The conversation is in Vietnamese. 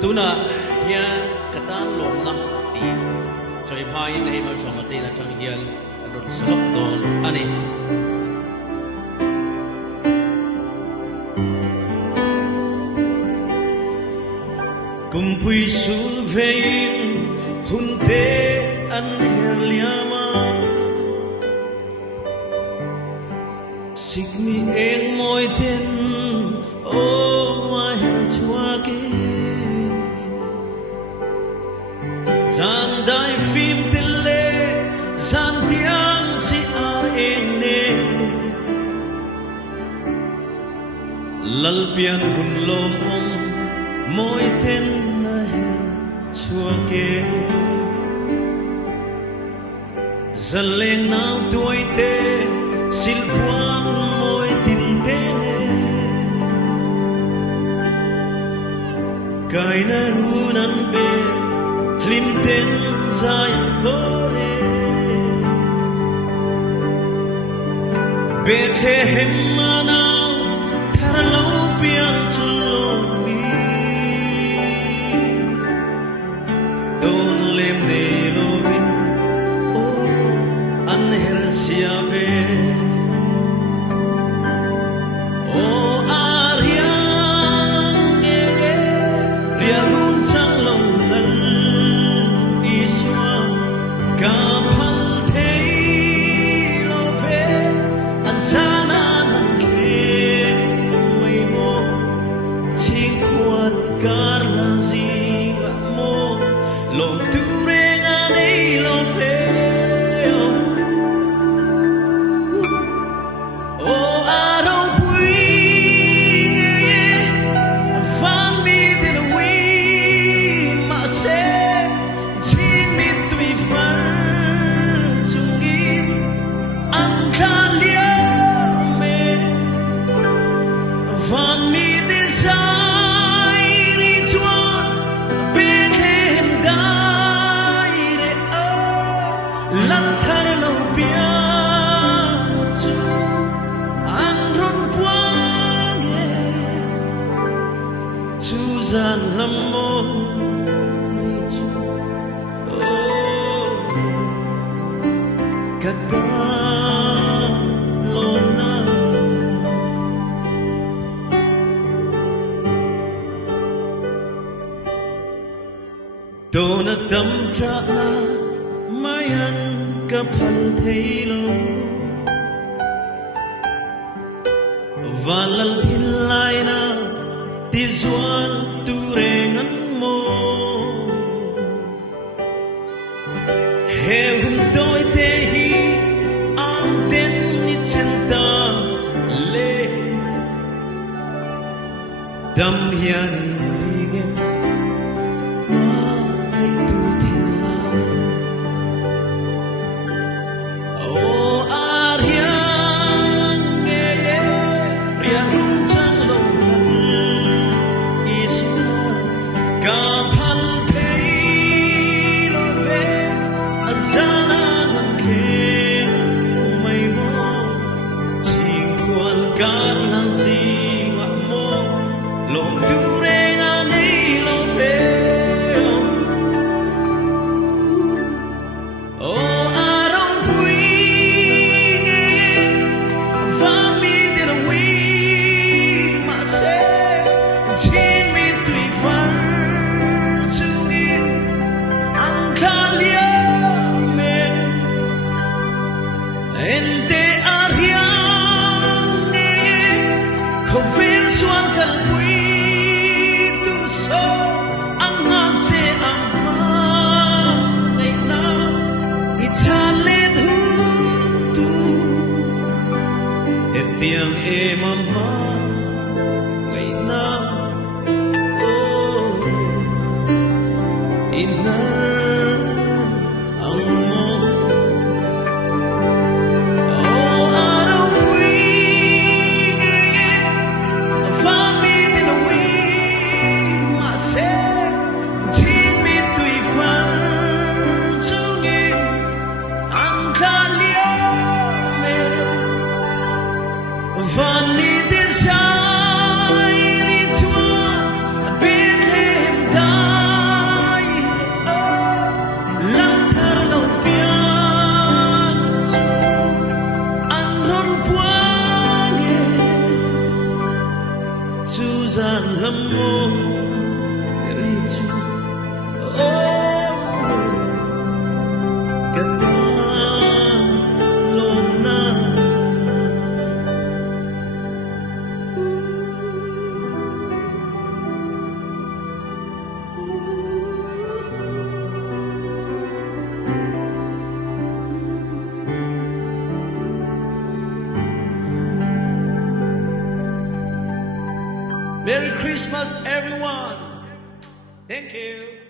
tuna hian katan lom na ti choi phai nei ma som ati na chang hian adot slok don ani kum pui sul vein hun te an her liama signi eng moi ten o ma her chua ke zan dai phim tele zan tiang si ar eng ne lal pian hun lom om moi ten na her chua ke zaleng nau tuai te sil puang moi tin te ne kai na runan be lim ten zai vore Bethlehem manau thar lo pian chulo mi don lem de lovin o an her sia ve o ariang ria lun chang lo lal iswa ka phal thei lo ve azana nan ke mai mo ching khuan kar la zinga mo lom tu renga nei lo ve Van mi desire tuan Bethlehem daire a lantar lo piano tu andron puange tu zan lamo ritu oh kata Dona tam tra na mayan ka phal thei lo valal thil lai na ti zual tu rengan mo he hun toi te hi am ten ni chenta le dam hiani Long tu renga nei lo ve oh arong pui va mi de la wi ma se chin mi tui far chu ni ang kalia me ente ariang ne ko vil suan kal pui tiếng êm mama ngày na oh inar ang mo oh araw pui fan mi din a wi ma se chin mi tui fan chung in ang kalia me van mi alam mo diretso katalo na. Merry Christmas, everyone. Thank you.